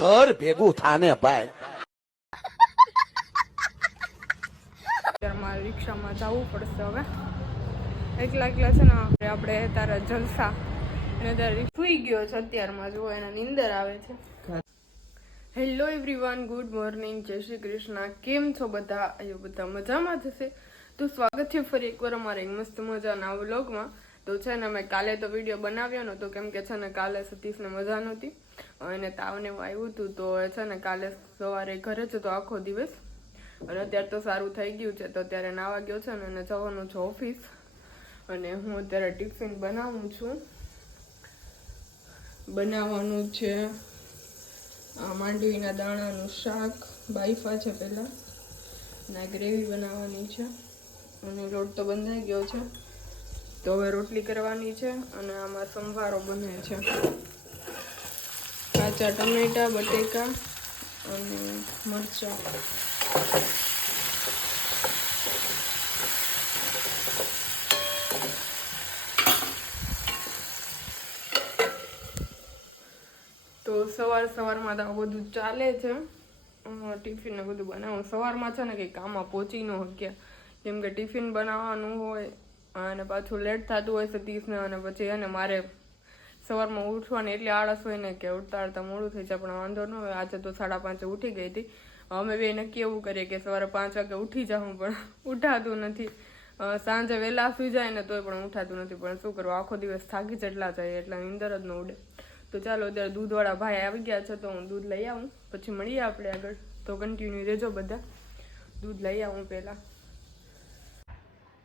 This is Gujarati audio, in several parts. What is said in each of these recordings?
ઘર ભેગું થાને ભાઈ. મારે રિક્ષામાં જવું પડશે હવે. એકલા એકલા છે ને આપણે તારા જલસા અને તારે સુઈ ગયો છે અત્યારમાં, જો એના નીંદર આવે છે. હેલો એવરીવન, ગુડ મોર્નિંગ, જય શ્રી કૃષ્ણ. કેમ છો બધા? અહીંયા બધા મજામાં થશે. તો સ્વાગત છે ફરી એકવાર અમારે એક મસ્ત મજાના વ્લોગમાં. તો છે ને મેં કાલે તો વિડીયો બનાવ્યો નહોતો કેમ કે છે ને કાલે સતીશને મજા નહોતી અને તાવને એવું આવ્યું હતું. તો છે ને કાલે સવારે ઘરે જ હતો આખો દિવસ અને અત્યારે તો સારું થઈ ગયું છે. તો અત્યારે નાવા ગયો છે ને એને જવાનું છે ઓફિસ અને હું અત્યારે ટિફિન બનાવું છું. બનાવવાનું છે માંડવીના દાણાનું શાક, બાઈફા છે પહેલાં, અને ગ્રેવી બનાવવાની છે અને લોટ તો બંધાઈ ગયો છે. તો હવે રોટલી કરવાની છે અને આમાં સંભારો બને છે. કાચા ટમેટા, બટેકા અને મરચાં. તો સવારમાં તો બધું ચાલે છે. ટિફિન ને બધું બનાવું સવારમાં છે ને કંઈ કામમાં પહોંચી ન શક્યા કેમ કે ટિફિન બનાવવાનું હોય અને પાછું લેટ થતું હોય સતીશને, અને પછી એને મારે સવારમાં ઉઠવાની એટલી આળસ હોય ને કે ઉઠતા મોડું થઈ જાય. પણ વાંધો ન હોય, આજે તો 5:30 ઉઠી ગઈ હતી. અમે બે નક્કી એવું કરીએ કે સવારે 5 વાગે ઉઠી જાઉં, પણ ઉઠાતું નથી. સાંજે વહેલા સુઈ જાય ને તોય પણ ઉઠાતું નથી. પણ શું કરવું, આખો દિવસ થાકી જેટલા જાય એટલા નીંદર જ ન ઉડે. તો ચાલો અત્યારે દૂધવાળા ભાઈ આવી ગયા છે તો હું દૂધ લઈ આવું, પછી મળીએ આપણે આગળ. તો કન્ટિન્યુ રહેજો બધા. દૂધ લઈ આવું પહેલાં.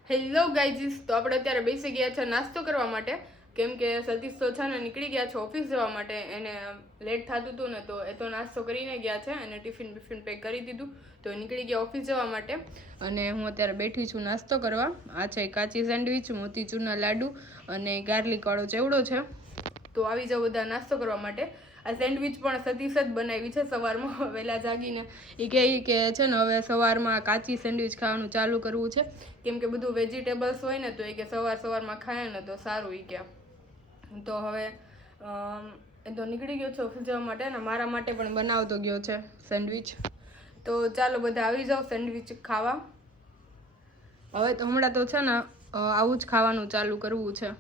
હેલો ગાઈઝીસ, તો આપણે અત્યારે બેસી ગયા છે નાસ્તો કરવા માટે કેમ કે સતીશ તો છે ને નીકળી ગયા છે ઓફિસ જવા માટે. એને લેટ થતું હતું ને તો એ તો નાસ્તો કરીને ગયા છે અને ટિફિન પેક કરી દીધું તો એ નીકળી ગયા ઓફિસ જવા માટે. અને હું અત્યારે બેઠી છું નાસ્તો કરવા. આ છે કાચી સેન્ડવિચ, મોતીચૂરના લાડુ અને ગાર્લિક વાળો ચેવડો છે. તો આવી જાઓ બધા નાસ્તો કરવા માટે. આ સેન્ડવિચ પણ સતીશ જ બનાવી છે સવારમાં વહેલા જાગીને. એ કહે કે છે ને હવે સવારમાં કાચી સેન્ડવિચ ખાવાનું ચાલુ કરવું છે કેમ કે બધું વેજીટેબલ્સ હોય ને તો એ કે સવારમાં ખાય ને તો સારું. એ કે તો હવે એ તો નીકળી ગયો છે ઓફિસ જવા માટે અને મારા માટે પણ બનાવતો ગયો છે સેન્ડવિચ. તો ચાલો બધા આવી જાઓ સેન્ડવિચ ખાવા. હવે તો હમણાં તો છે ને આવું જ ખાવાનું ચાલુ કરવું છે.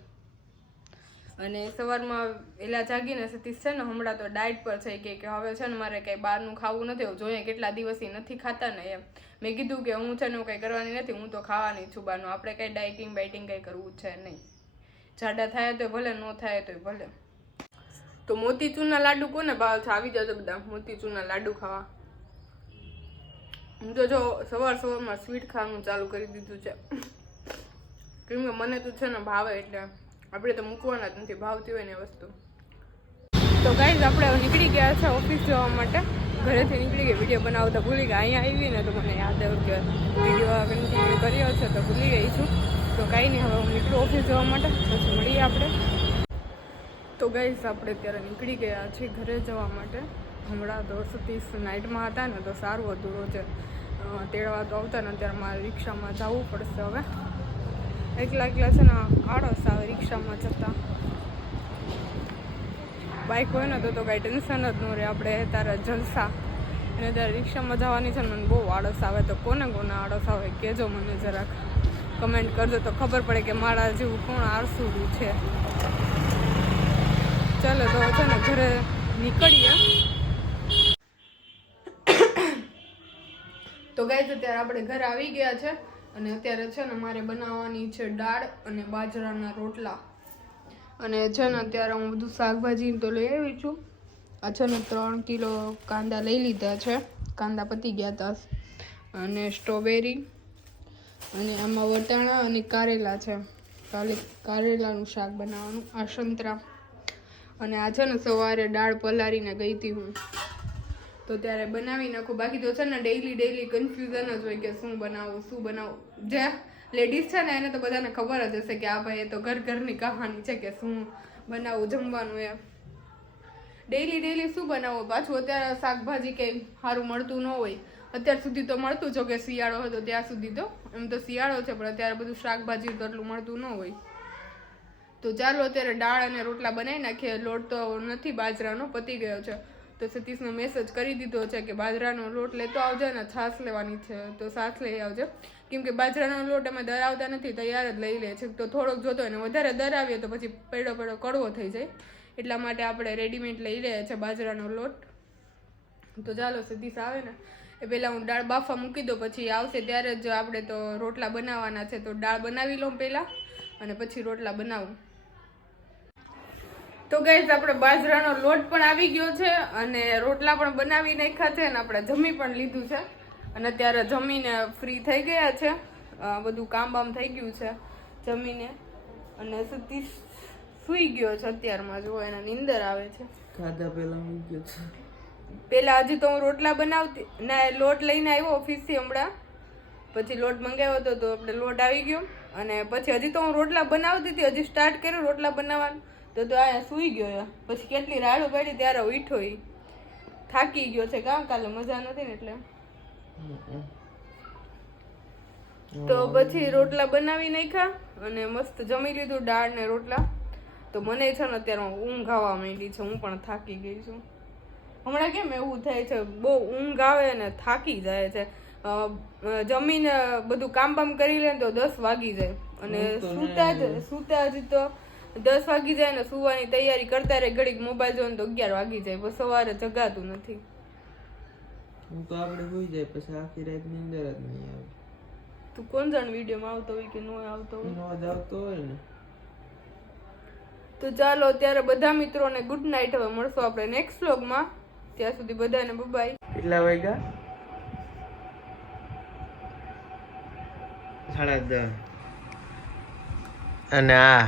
અને સવારમાં વહેલા જાગીને સતીશ છે ને હમણાં તો ડાયટ પર છે કે હવે છે ને મારે કંઈ બહારનું ખાવું નથી. જોઈએ કેટલા દિવસથી નથી ખાતા ને એમ. મેં કીધું કે હું છે ને કંઈ કરવાની નથી, હું તો ખાવાની છું બહારનું. આપણે કંઈ ડાયટિંગ કંઈ કરવું છે નહીં. જાડા થાય તો ભલે, ન થાય તો ભલે. તો મોતીચૂરના લાડુ કોને ભાવ છે? આવી જજો બધા મોતીચૂરના લાડુ ખાવા. હું તો જો સવારમાં સ્વીટ ખાવાનું ચાલુ કરી દીધું છે કેમ કે મને તો છે ને ભાવે એટલે આપણે તો મૂકવાના જ નથી, ભાવતી હોય ને એ વસ્તુ. તો ગાઈઝ આપણે નીકળી ગયા છે ઓફિસ જવા માટે. ઘરેથી નીકળી ગઈ, વિડીયો બનાવતા ભૂલી ગયા. અહીંયા આવી ને તો મને યાદ આવ્યું કે વિડીયો કન્ટિન્યુ કર્યો છે તો ભૂલી ગઈ છું. તો કાંઈ નહીં, હવે હું નીકળું ઓફિસ જવા માટે, પછી મળીએ આપણે. તો ગાઈઝ આપણે અત્યારે નીકળી ગયા છીએ ઘરે જવા માટે. હમણાં તો સતીશ નાઇટમાં હતા ને તો સારું હતું, રોજે તેડવા તો આવતા ને. અત્યારે મારે રિક્ષામાં જવું પડશે હવે. એકલા છે ને આળસ આવે રિક્ષામાં જતાં. બાઇક હોય ને તો કાંઈ ટેન્શન જ ન રહે. આપણે તારા જલસા અને ત્યારે રિક્ષામાં જવાની છે ને મને બહુ આળસ આવે. તો કોને આળસ આવે કહેજો મને જરાક, કમેન્ટ કરજો તો ખબર પડે કે મારા જેવું કોણ આળસું છે. ચાલો તો છે ને ઘરે નીકળીએ. તો ગાઈઝ અત્યારે આપણે ઘરે આવી ગયા છે અને અત્યારે છે ને મારે બનાવવાની છે દાળ અને બાજરાના રોટલા. અને છે ને અત્યારે હું બધું શાકભાજી તો લઈ આવી છું. આ છે ને 3 કિલો કાંદા લઈ લીધા છે, કાંદા પતી ગયા હતા. અને સ્ટ્રોબેરી અને આમાં વટાણા અને કારેલા છે. કારેલાનું શાક બનાવવાનું. આ સંતરા. અને આ છે ને સવારે દાળ પલાળીને ગઈ હતી હું તો ત્યારે બનાવી નાખું. બાકી તો છે ને ડેઈલી કન્ફ્યુઝન જ હોય કે શું બનાવું. જે લેડીઝ છે ને એને તો બધાને ખબર જ હશે કે આ ભાઈ એ તો ઘરની કહાની છે કે શું બનાવવું જમવાનું એમ. ડેઈલી શું બનાવવું. પાછું અત્યારે શાકભાજી કંઈ સારું મળતું ન હોય. અત્યાર સુધી તો મળતું, જો કે શિયાળો હતો ત્યાં સુધી તો એમ તો શિયાળો છે પણ અત્યારે બધું શાકભાજી તો એટલું મળતું ન હોય. તો ચાલો અત્યારે દાળ અને રોટલા બનાવી નાખીએ. લોટ તો નથી બાજરાનો, પતી ગયો છે. તો સતીશને મેસેજ કરી દીધો છે કે બાજરાનો લોટ લેતો આવજો ને છાશ લેવાની છે તો છાશ લઈ આવજો, કેમ કે બાજરાનો લોટ અમે દરાવતા નથી, તૈયાર જ લઈ લે છે. તો થોડોક જોતો હોય ને વધારે દરાવીએ તો પછી પેડો કડવો થઈ જાય, એટલા માટે આપણે રેડીમેડ લઈ રહ્યા છે બાજરાનો લોટ. તો ચાલો સતીશ આવે ને એ પહેલાં હું દાળ બાફા મૂકી દઉં, પછી આવશે ત્યારે જ આપણે તો રોટલા બનાવવાના છે. તો દાળ બનાવી લઉં પહેલાં અને પછી રોટલા બનાવું. તો ગાઈઝ આપણે બાજરાનો લોટ પણ આવી ગયો છે અને રોટલા પણ બનાવી નાખ્યા છે અને આપણે જમી પણ લીધું છે અને અત્યારે જમીને ફ્રી થઈ ગયા છે. બધું કામ બામ થઈ ગયું છે જમીને, અને સતીશ સૂઈ ગયો છે અત્યારમાં. જો એના નીંદર આવે છે. ખાધા પહેલા હું ગયો છે. પેલા હજી તો હું રોટલા બનાવતી ને લોટ લઈને આવ્યો ઓફિસથી હમણાં, પછી લોટ મંગાવ્યો હતો તો આપણે લોટ આવી ગયો અને પછી હજી તો હું રોટલા બનાવતી હતી, હજી સ્ટાર્ટ કર્યું રોટલા બનાવવાનું તો અહીંયા સૂઈ ગયો. પછી કેટલી રાડો પાડી ત્યારે ઉઠ્યો, એ થાકી ગયો છે કામ, કાલે મજા નથી ને એટલે. તો પછી રોટલા બનાવી નાખ્યા અને મસ્ત જમી લીધું, દાળ ને રોટલા. તો મને છે ને અત્યારે ઊંઘ આવવા માંડી છે, હું પણ થાકી ગઈ છું. હમણાં કેમ એવું થાય છે, બહુ ઊંઘ આવે ને થાકી જાય છે. જમીને બધું કામ બામ કરી લે તો 10 વાગી જાય અને સૂતા હજી તો 10 વાગી જાય ને સુવાની તૈયારી કરતા રહે, ઘડીક મોબાઈલ જોઈને તો 11 વાગી જાય, પછી સવારે જગાતું નથી. હું તો આપણે હોઈ જાય પછી આખી રાત નીંદર જ નહીં આવે. તું કોણ જાણ વિડીયોમાં આવતો હોય કે ન આવતો હોય, અવાજ આવતો હોય ને. તો ચાલો અત્યારે બધા મિત્રોને ગુડ નાઇટ. હવે મળશું આપણે નેક્સ્ટ વ્લોગમાં, ત્યાં સુધી બધાને બાય. કેટલા વાગ્યા? 10:30. અને આ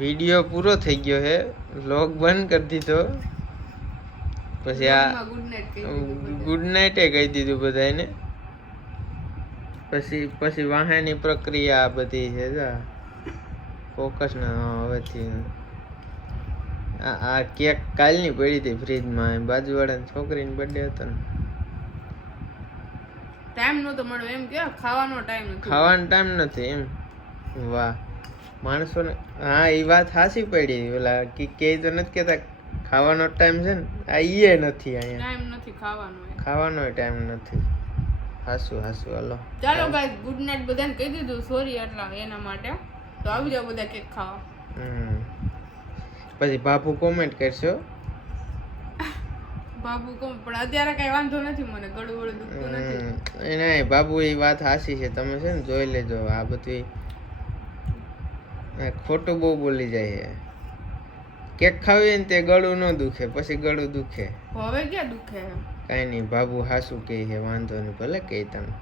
વિડીયો પૂરો થઈ ગયો છે, વ્લોગ બંધ કરી દીધો. પછી આ ગુડ નાઇટ કહી દીધું બધાને. પછી વાહનની પ્રક્રિયા બધી છે. ફોકસ ના હવેથી આ કેક કાલની પડી હતી ફ્રીજમાં, બાજુવાળાની છોકરીની બર્થડે હતો ને. ટાઈમ નતો મળ્યો એમ કે ખાવાનો ટાઈમ નથી, ખાવાનો ટાઈમ નથી એમ. વાહ માણસોને. હા એ વાત સાચી પડી. ઓલા કે તો નથી કેતા ખાવાનો ટાઈમ છે ને, આ ઈએ નથી અહીંયા. ટાઈમ નથી ખાવાનો ટાઈમ નથી. હાસુ હાલો. ચાલો ગાઈસ ગુડ નાઇટ બધાને કહી દીધું, સોરી એટલા એના માટે. તો આવી જાવ બધા કેક ખાવા. પછી બાપુ કોમેન્ટ કરશો. બાબુ કોમ પણ અત્યારે કઈ વાંધો નથી, મને ગળું વળું દુખતું નથી. નહીં બાબુ એ વાત સાચી છે, તમે છે ને જોઈ લેજો. આ બધું ખોટું બહુ બોલી જાય છે. કેક ખાવી ને તે ગળું ન દુખે, પછી ગળું દુખે. હવે ક્યાં દુખે? કઈ નહીં બાબુ હાસુ કે છે, વાંધો નહીં ભલે કે તમે.